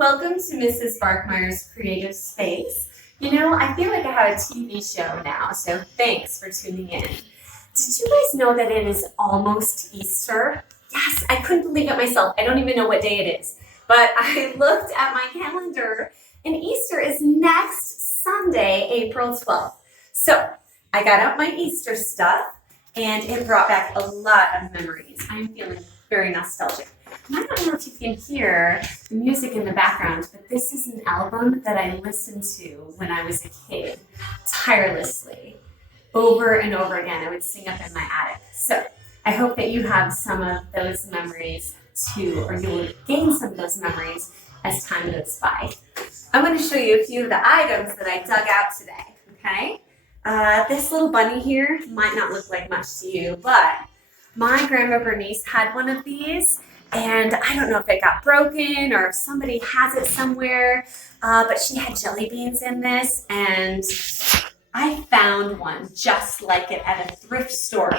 Welcome to Mrs. Barkmeyer's Creative Space. You know, I feel like I have a TV show now, so thanks for tuning in. Did you guys know that it is almost Easter? Yes, I couldn't believe it myself. I don't even know what day it is, but I looked at my calendar and Easter is next Sunday, April 12th. So I got out my Easter stuff and it brought back a lot of memories. I'm feeling very nostalgic. And I don't know if you can hear the music in the background, but this is an album that I listened to when I was a kid, tirelessly, over and over again. I would sing up in my attic. So I hope that you have some of those memories too, or you will gain some of those memories as time goes by. I'm going to show you a few of the items that I dug out today, okay? This little bunny here might not look like much to you, but my grandma Bernice had one of these, and I don't know if it got broken or if somebody has it somewhere, but she had jelly beans in this, and I found one just like it at a thrift store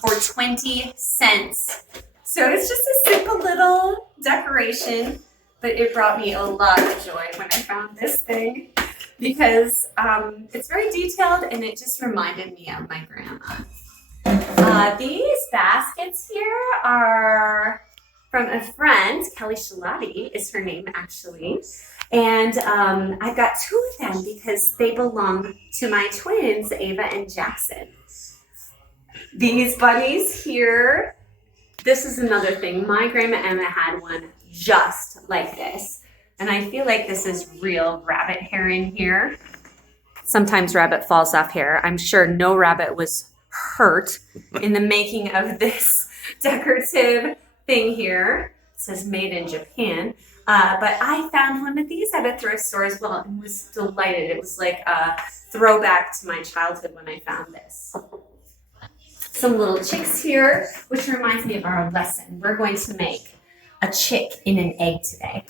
for 20 cents. So it's just a simple little decoration, but it brought me a lot of joy when I found this thing because it's very detailed and it just reminded me of my grandma. These baskets here are from a friend, Kelly Shalati is her name actually. And I've got two of them because they belong to my twins, Ava and Jackson. These bunnies here, this is another thing. My grandma Emma had one just like this. And I feel like this is real rabbit hair in here. Sometimes rabbit falls off hair. I'm sure no rabbit was hurt in the making of this decorative thing here. It says made in Japan. But I found one of these at a thrift store as well and was delighted. It was like a throwback to my childhood when I found this. Some little chicks here, which reminds me of our lesson. We're going to make a chick in an egg today.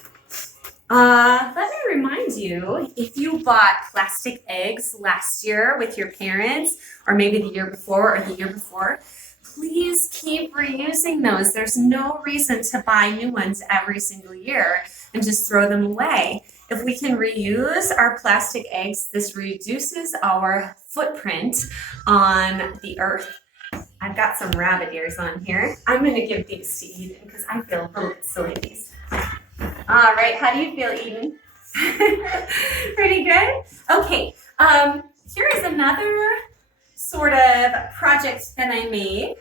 Let me remind you, if you bought plastic eggs last year with your parents, or maybe the year before or the year before, please keep reusing those. There's no reason to buy new ones every single year and just throw them away. If we can reuse our plastic eggs, this reduces our footprint on the earth. I've got some rabbit ears on here. I'm going to give these to Eden because I feel a little bit silly these. All right, how do you feel, Eden? Pretty good? Okay, here is another sort of project that I made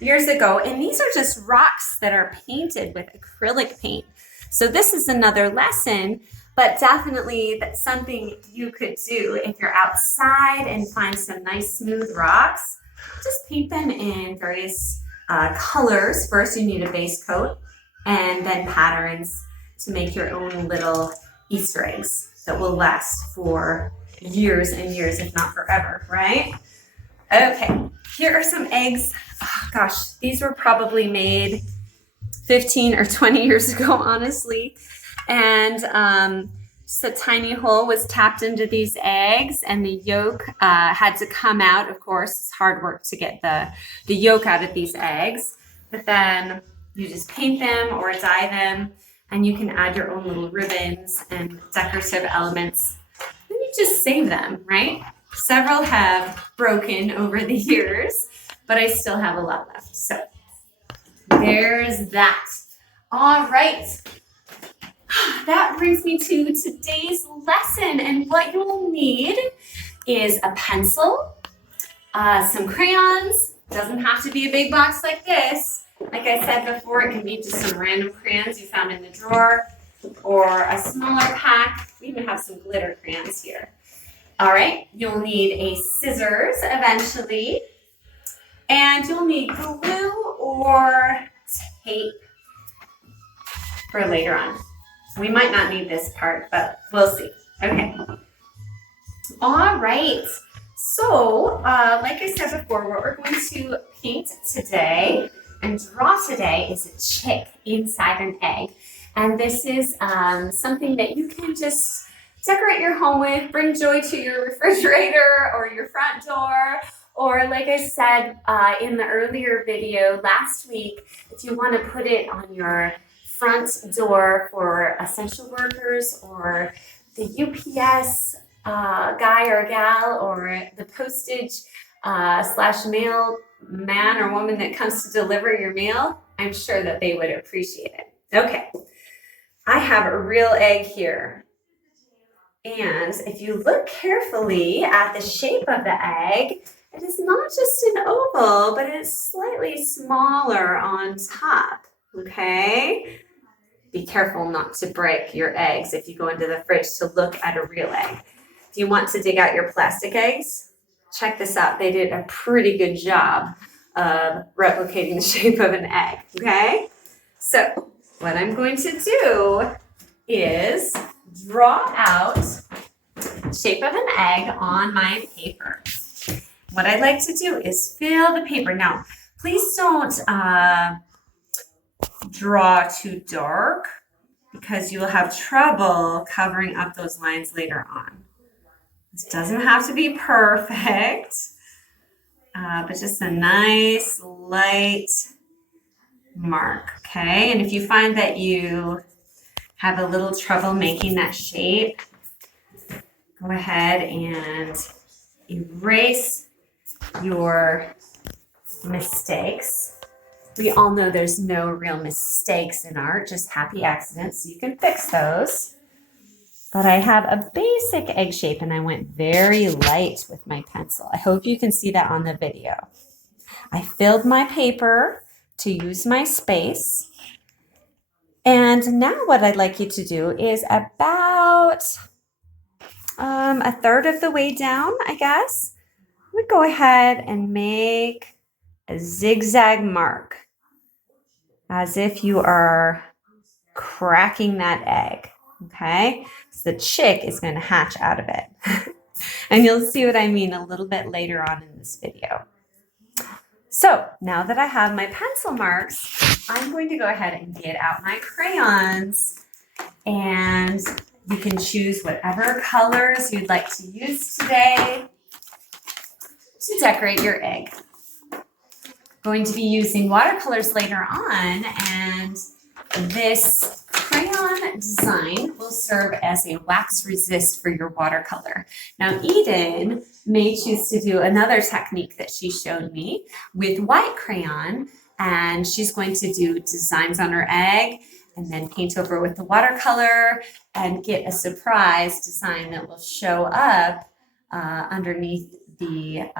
years ago, and these are just rocks that are painted with acrylic paint. So this is another lesson, but definitely that's something you could do if you're outside and find some nice smooth rocks. Just paint them in various colors. First, you need a base coat and then patterns to make your own little Easter eggs that will last for years and years, if not forever, right? Okay, here are some eggs. Oh, gosh, these were probably made 15 or 20 years ago, honestly. And just a tiny hole was tapped into these eggs and the yolk had to come out. Of course, it's hard work to get the yolk out of these eggs. But then you just paint them or dye them and you can add your own little ribbons and decorative elements. Then you just save them, right? Several have broken over the years, but I still have a lot left. So there's that. All right. That brings me to today's lesson. And what you will need is a pencil, some crayons. Doesn't have to be a big box like this. Like I said before, it can be just some random crayons you found in the drawer or a smaller pack. We even have some glitter crayons here. All right, you'll need a scissors eventually, and you'll need glue or tape for later on. We might not need this part, but we'll see. Okay. All right. So, like I said before, what we're going to paint today and draw today is a chick inside an egg. And this is something that you can just decorate your home with, bring joy to your refrigerator or your front door, or like I said in the earlier video last week, if you want to put it on your front door for essential workers or the UPS guy or gal or the postage slash mail man or woman that comes to deliver your mail, I'm sure that they would appreciate it. Okay, I have a real egg here. And if you look carefully at the shape of the egg, it is not just an oval, but it's slightly smaller on top, okay? Be careful not to break your eggs if you go into the fridge to look at a real egg. If you want to dig out your plastic eggs, check this out. They did a pretty good job of replicating the shape of an egg, okay? So what I'm going to do is draw out shape of an egg on my paper. What I'd like to do is fill the paper. Now, please don't draw too dark because you will have trouble covering up those lines later on. This doesn't have to be perfect, but just a nice light mark, okay? And if you find that you have a little trouble making that shape, go ahead and erase your mistakes. We all know there's no real mistakes in art, just happy accidents, so you can fix those. But I have a basic egg shape and I went very light with my pencil. I hope you can see that on the video. I filled my paper to use my space. And now what I'd like you to do is about a third of the way down, I guess, we go ahead and make a zigzag mark as if you are cracking that egg, okay? So the chick is going to hatch out of it. And you'll see what I mean a little bit later on in this video. So now that I have my pencil marks, I'm going to go ahead and get out my crayons, and you can choose whatever colors you'd like to use today to decorate your egg. Going to be using watercolors later on, and this crayon design will serve as a wax resist for your watercolor. Now, Eden may choose to do another technique that she showed me with white crayon, and she's going to do designs on her egg and then paint over with the watercolor and get a surprise design that will show up underneath the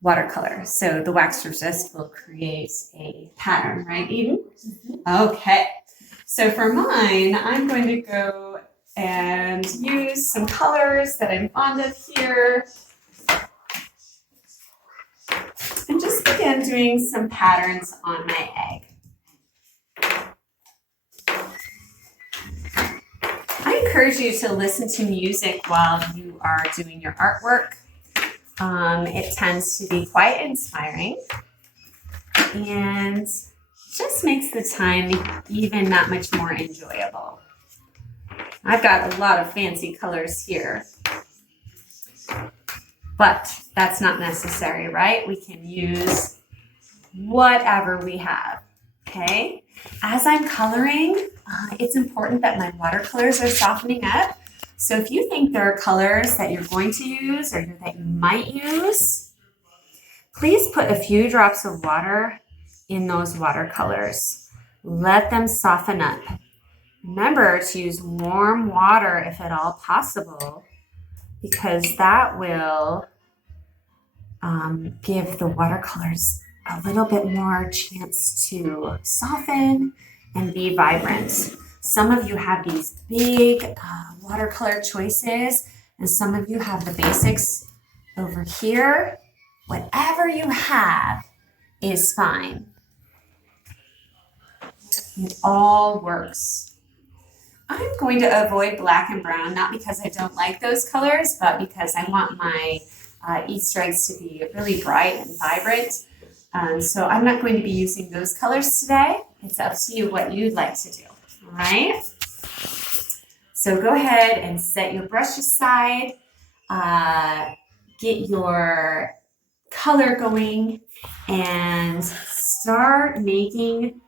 watercolor. So the wax resist will create a pattern, right, Eden? Okay. So for mine, I'm going to go and use some colors that I'm fond of here. And just begin doing some patterns on my egg. I encourage you to listen to music while you are doing your artwork. It tends to be quite inspiring and just makes the time even that much more enjoyable. I've got a lot of fancy colors here, but that's not necessary, right? We can use whatever we have, okay? As I'm coloring, it's important that my watercolors are softening up. So if you think there are colors that you're going to use or that you might use, please put a few drops of water in those watercolors. Let them soften up. Remember to use warm water if at all possible, because that will give the watercolors a little bit more chance to soften and be vibrant. Some of you have these big watercolor choices, and some of you have the basics over here. Whatever you have is fine. It all works. I'm going to avoid black and brown, not because I don't like those colors, but because I want my Easter eggs to be really bright and vibrant. So I'm not going to be using those colors today. It's up to you what you'd like to do. All right, so go ahead and set your brush aside, get your color going, and start making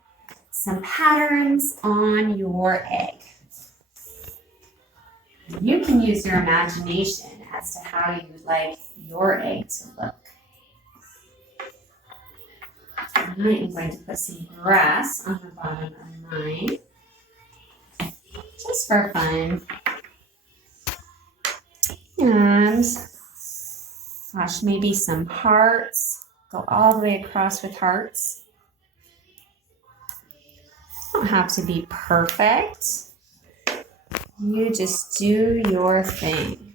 some patterns on your egg. You can use your imagination as to how you would like your egg to look. I am going to put some grass on the bottom of mine, just for fun. And gosh, maybe some hearts. Go all the way across with hearts. Don't have to be perfect. You just do your thing.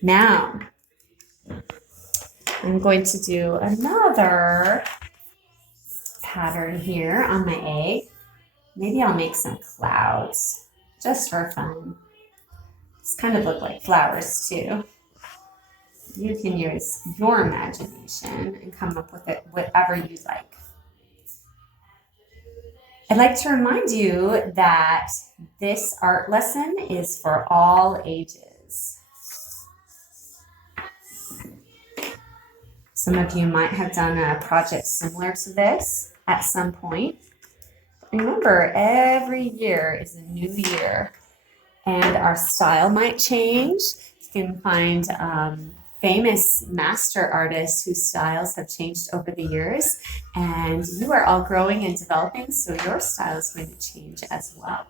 Now, I'm going to do another pattern here on my egg. Maybe I'll make some clouds just for fun. These kind of look like flowers too. You can use your imagination and come up with it whatever you like. I'd like to remind you that this art lesson is for all ages. Some of you might have done a project similar to this at some point. Remember, every year is a new year, and our style might change. You can find famous master artists whose styles have changed over the years, and you are all growing and developing, so your style is going to change as well.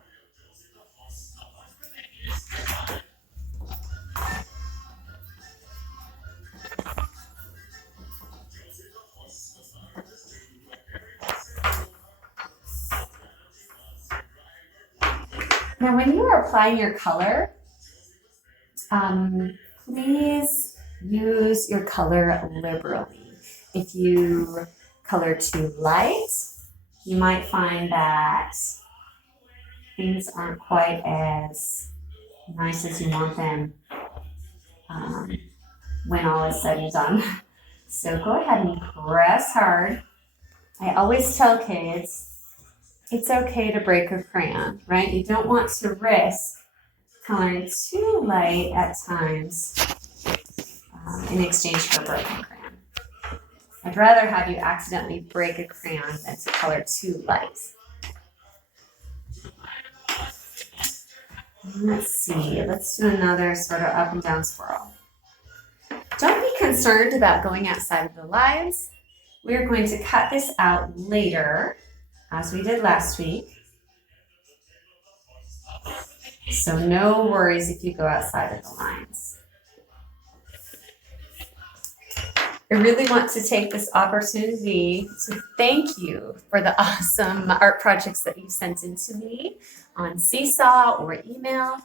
Now, when you are applying your color, please use your color liberally. If you color too light, you might find that things aren't quite as nice as you want them when all is said and done. So go ahead and press hard. I always tell kids, it's okay to break a crayon, right? You don't want to risk coloring too light at times in exchange for a broken crayon. I'd rather have you accidentally break a crayon than to color too light. Let's see, let's do another sort of up and down swirl. Don't be concerned about going outside of the lines. We're going to cut this out later, as we did last week. So no worries if you go outside of the lines. I really want to take this opportunity to thank you for the awesome art projects that you sent in to me on Seesaw or email.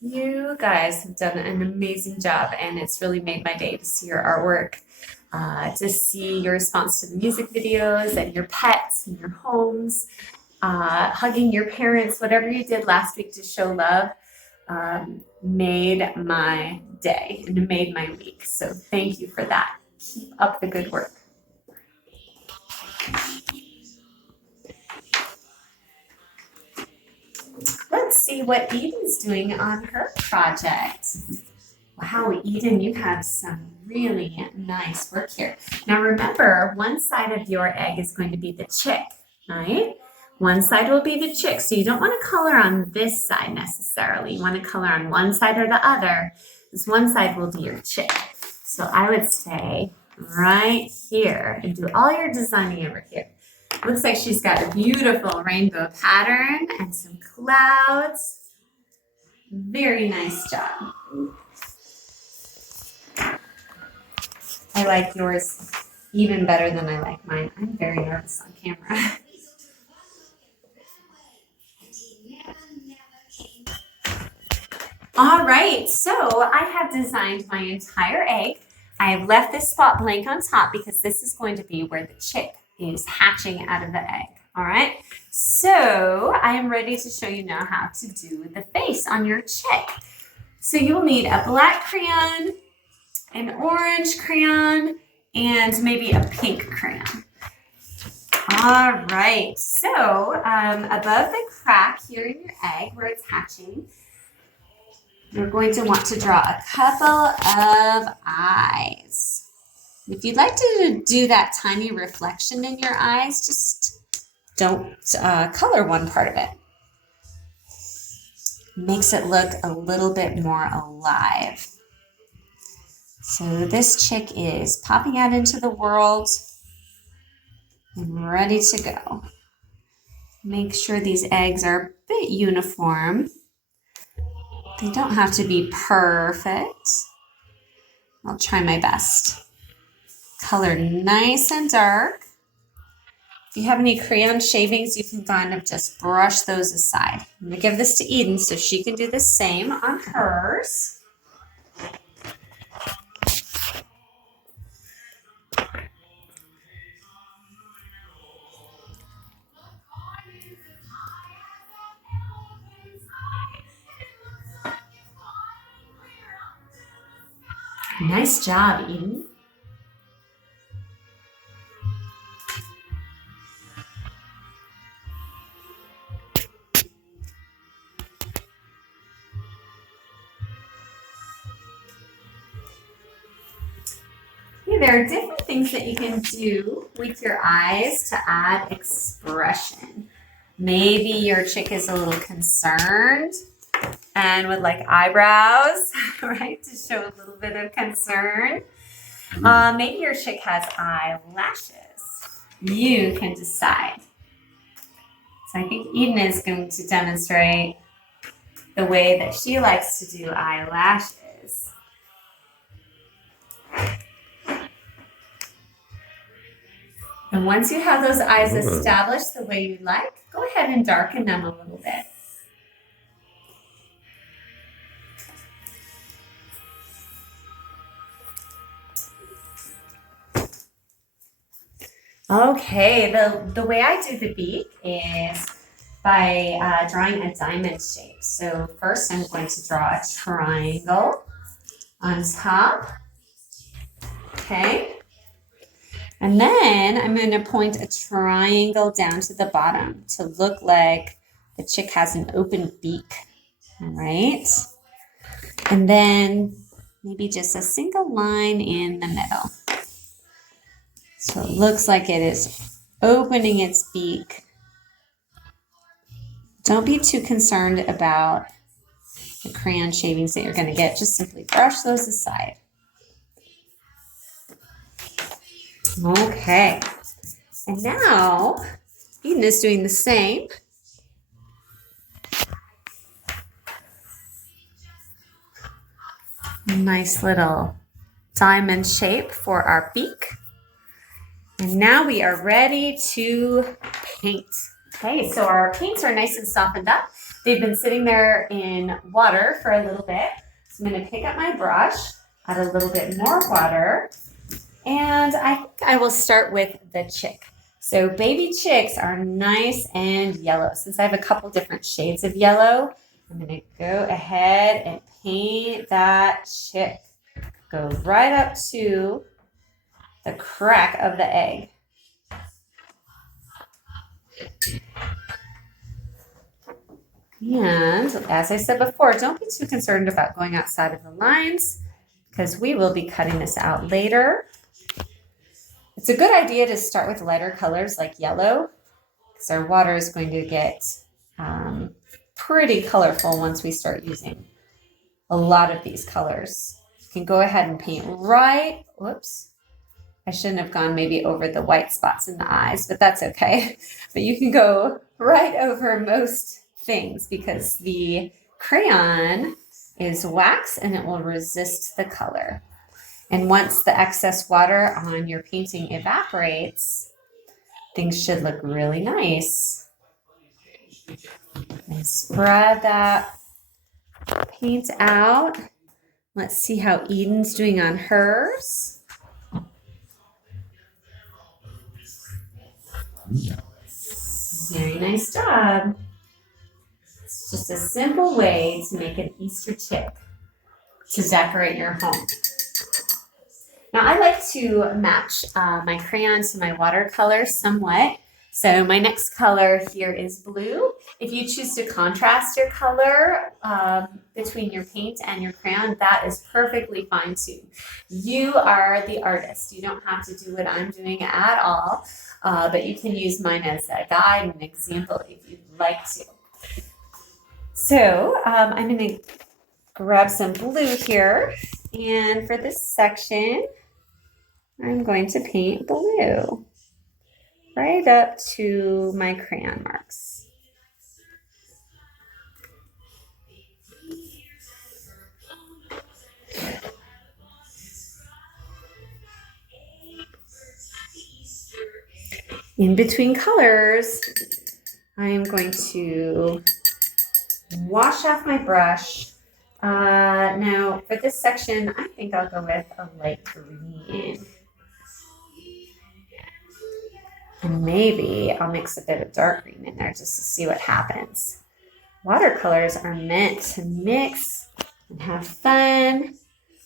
You guys have done an amazing job, and it's really made my day to see your artwork, to see your response to the music videos and your pets and your homes, hugging your parents, whatever you did last week to show love. Made my day and made my week. So thank you for that. Keep up the good work. Let's see what Eden's doing on her project. Wow, Eden, you have some really nice work here. Now remember, one side of your egg is going to be the chick, right? One side will be the chick, so you don't want to color on this side necessarily. You want to color on one side or the other. This one side will be your chick. So I would stay right here and do all your designing over here. Looks like she's got a beautiful rainbow pattern and some clouds. Very nice job. I like yours even better than I like mine. I'm very nervous on camera. All right, so I have designed my entire egg. I have left this spot blank on top because this is going to be where the chick is hatching out of the egg. All right, so I am ready to show you now how to do the face on your chick. So you'll need a black crayon, an orange crayon, and maybe a pink crayon. All right, so above the crack here in your egg where it's hatching, you're going to want to draw a couple of eyes. If you'd like to do that tiny reflection in your eyes, just don't color one part of it. Makes it look a little bit more alive. So this chick is popping out into the world and ready to go. Make sure these eggs are a bit uniform. They don't have to be perfect. I'll try my best. Color nice and dark. If you have any crayon shavings, you can kind of just brush those aside. I'm gonna give this to Eden so she can do the same on hers. Nice job, Eden. There are different things that you can do with your eyes to add expression. Maybe your chick is a little concerned and would like eyebrows, right, to show a little bit of concern. Maybe your chick has eyelashes. You can decide. So I think Eden is going to demonstrate the way that she likes to do eyelashes. And once you have those eyes established the way you like, go ahead and darken them a little bit. Okay, the way I do the beak is by drawing a diamond shape. So first I'm going to draw a triangle on top. Okay. And then I'm going to point a triangle down to the bottom to look like the chick has an open beak. All right. And then maybe just a single line in the middle. So it looks like it is opening its beak. Don't be too concerned about the crayon shavings that you're going to get. Just simply brush those aside. Okay, and now Eden is doing the same. Nice little diamond shape for our beak. And now we are ready to paint. Okay, so our paints are nice and softened up. They've been sitting there in water for a little bit. So I'm going to pick up my brush, add a little bit more water. And I think I will start with the chick. So baby chicks are nice and yellow. Since I have a couple different shades of yellow, I'm going to go ahead and paint that chick. Go right up to the crack of the egg. And as I said before, don't be too concerned about going outside of the lines because we will be cutting this out later. It's a good idea to start with lighter colors like yellow because our water is going to get pretty colorful once we start using a lot of these colors. You can go ahead and paint right, whoops, I shouldn't have gone maybe over the white spots in the eyes, but that's okay. But you can go right over most things because the crayon is wax and it will resist the color. And once the excess water on your painting evaporates, things should look really nice. And spread that paint out. Let's see how Eden's doing on hers. Very nice job. It's just a simple way to make an Easter chick to decorate your home. Now I like to match my crayon to my watercolor somewhat. So my next color here is blue. If you choose to contrast your color between your paint and your crayon, that is perfectly fine too. You are the artist. You don't have to do what I'm doing at all, but you can use mine as a guide and an example if you'd like to. So I'm going to grab some blue here, and for this section, I'm going to paint blue right up to my crayon marks. In between colors, I am going to wash off my brush. Now, for this section, I think I'll go with a light green. And maybe I'll mix a bit of dark green in there just to see what happens. Watercolors are meant to mix and have fun.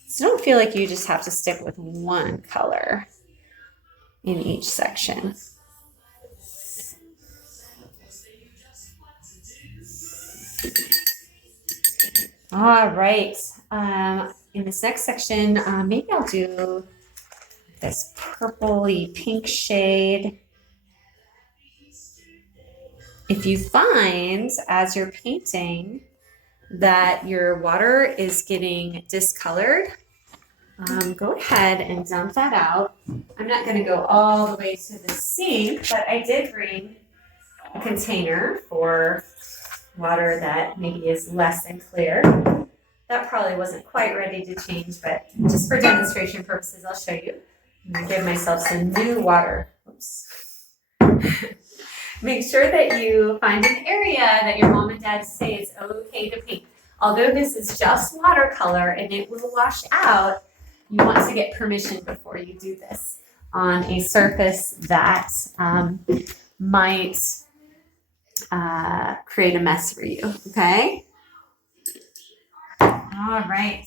So don't feel like you just have to stick with one color in each section. All right. In this next section, maybe I'll do this purpley pink shade. If you find as you're painting that your water is getting discolored, go ahead and dump that out. I'm not going to go all the way to the sink, but I did bring a container for water that maybe is less than clear. That probably wasn't quite ready to change, but just for demonstration purposes, I'll show you. I'm going to give myself some new water. Oops. Make sure that you find an area that your mom and dad say it's okay to paint. Although this is just watercolor and it will wash out, you want to get permission before you do this on a surface that might create a mess for you, okay? All right.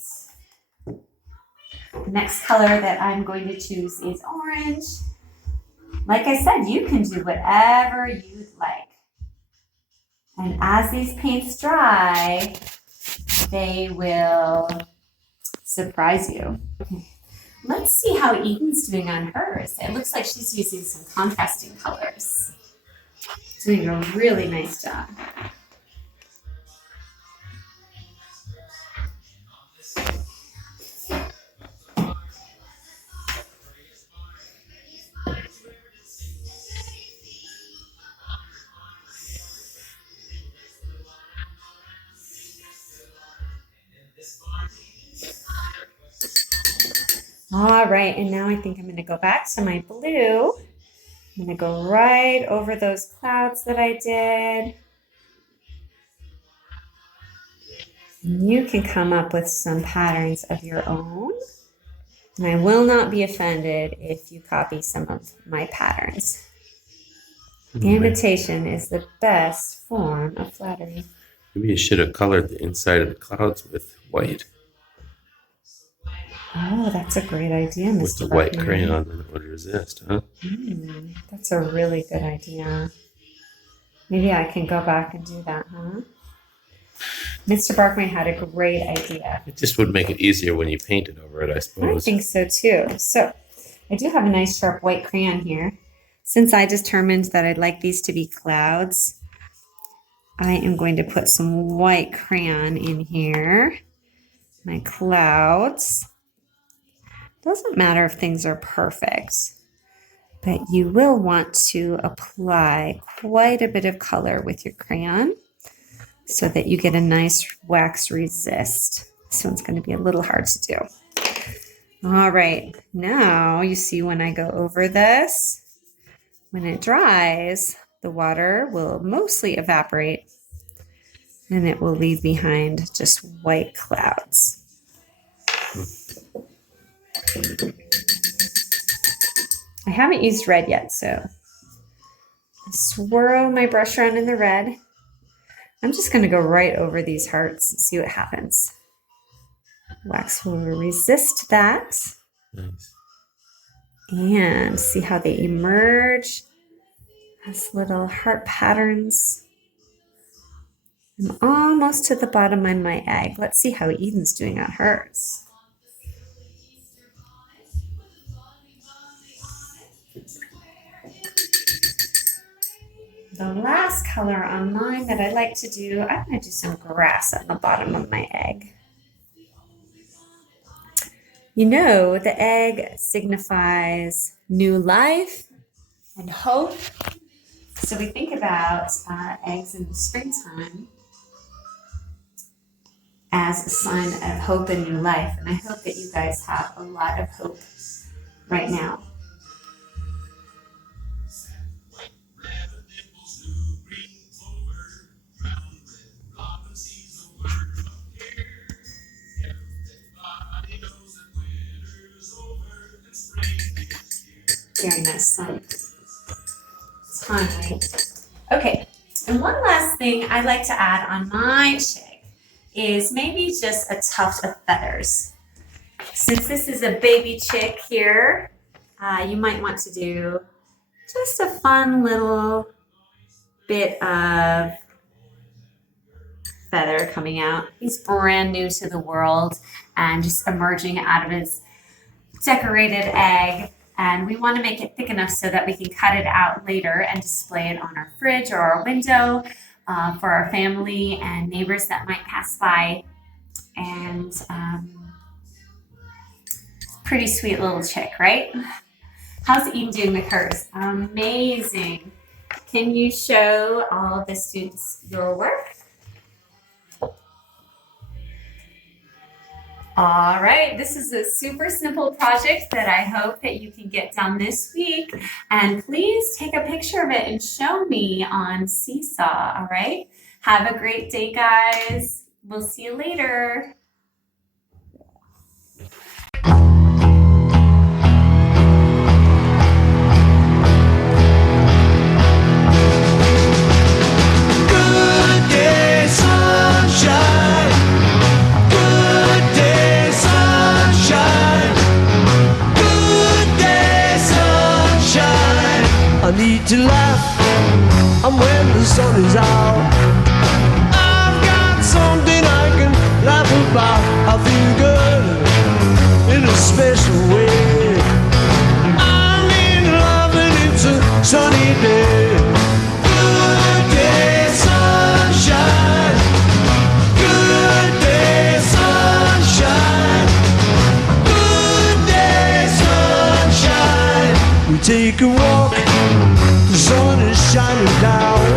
The next color that I'm going to choose is orange. Like I said, you can do whatever you'd like. And as these paints dry, they will surprise you. Let's see how Eden's doing on hers. It looks like she's using some contrasting colors. Doing a really nice job. All right, and now I think I'm going to go back to my blue. I'm going to go right over those clouds that I did. And you can come up with some patterns of your own. And I will not be offended if you copy some of my patterns. Imitation is the best form of flattery. Maybe you should have colored the inside of the clouds with white. Oh, that's a great idea, Mr. With the white crayon, then it would resist, huh? That's a really good idea. Maybe I can go back and do that, huh? Mr. Barkman had a great idea. It just would make it easier when you painted over it, I suppose. I think so too. So I do have a nice sharp white crayon here. Since I determined that I'd like these to be clouds, I am going to put some white crayon in here. My clouds. Doesn't matter if things are perfect, but you will want to apply quite a bit of color with your crayon so that you get a nice wax resist. This one's going to be a little hard to do. All right, now you see when I go over this, when it dries, the water will mostly evaporate and it will leave behind just white clouds. I haven't used red yet, so swirl my brush around in the red. I'm just going to go right over these hearts and see what happens. Wax will resist that. Nice. And see how they emerge Has little heart patterns. I'm almost to the bottom on my egg. Let's see how Eden's doing on hers. The last color on mine that I like to do, I'm going to do some grass on the bottom of my egg. You know, the egg signifies new life and hope. So we think about eggs in the springtime as a sign of hope and new life. And I hope that you guys have a lot of hope right now. Very nice sun. Timely. Okay, and one last thing I like to add on my chick is maybe just a tuft of feathers. Since this is a baby chick here, you might want to do just a fun little bit of feather coming out. He's brand new to the world and just emerging out of his decorated egg. And we want to make it thick enough so that we can cut it out later and display it on our fridge or our window for our family and neighbors that might pass by. And pretty sweet little chick, right? How's Eden doing with hers? Amazing. Can you show all the students your work? All right, this is a super simple project that I hope that you can get done this week. And please take a picture of it and show me on Seesaw, all right? Have a great day, guys. We'll see you later. Good day, sunshine. Good day, sunshine. Good day, sunshine. I need to laugh, and when the sun is out, I've got something I can laugh about. I feel good in a special way. I'm in love and it's a sunny day. Good day, sunshine. Good day, sunshine. Good day, sunshine. We take a walk, the sun is shining down.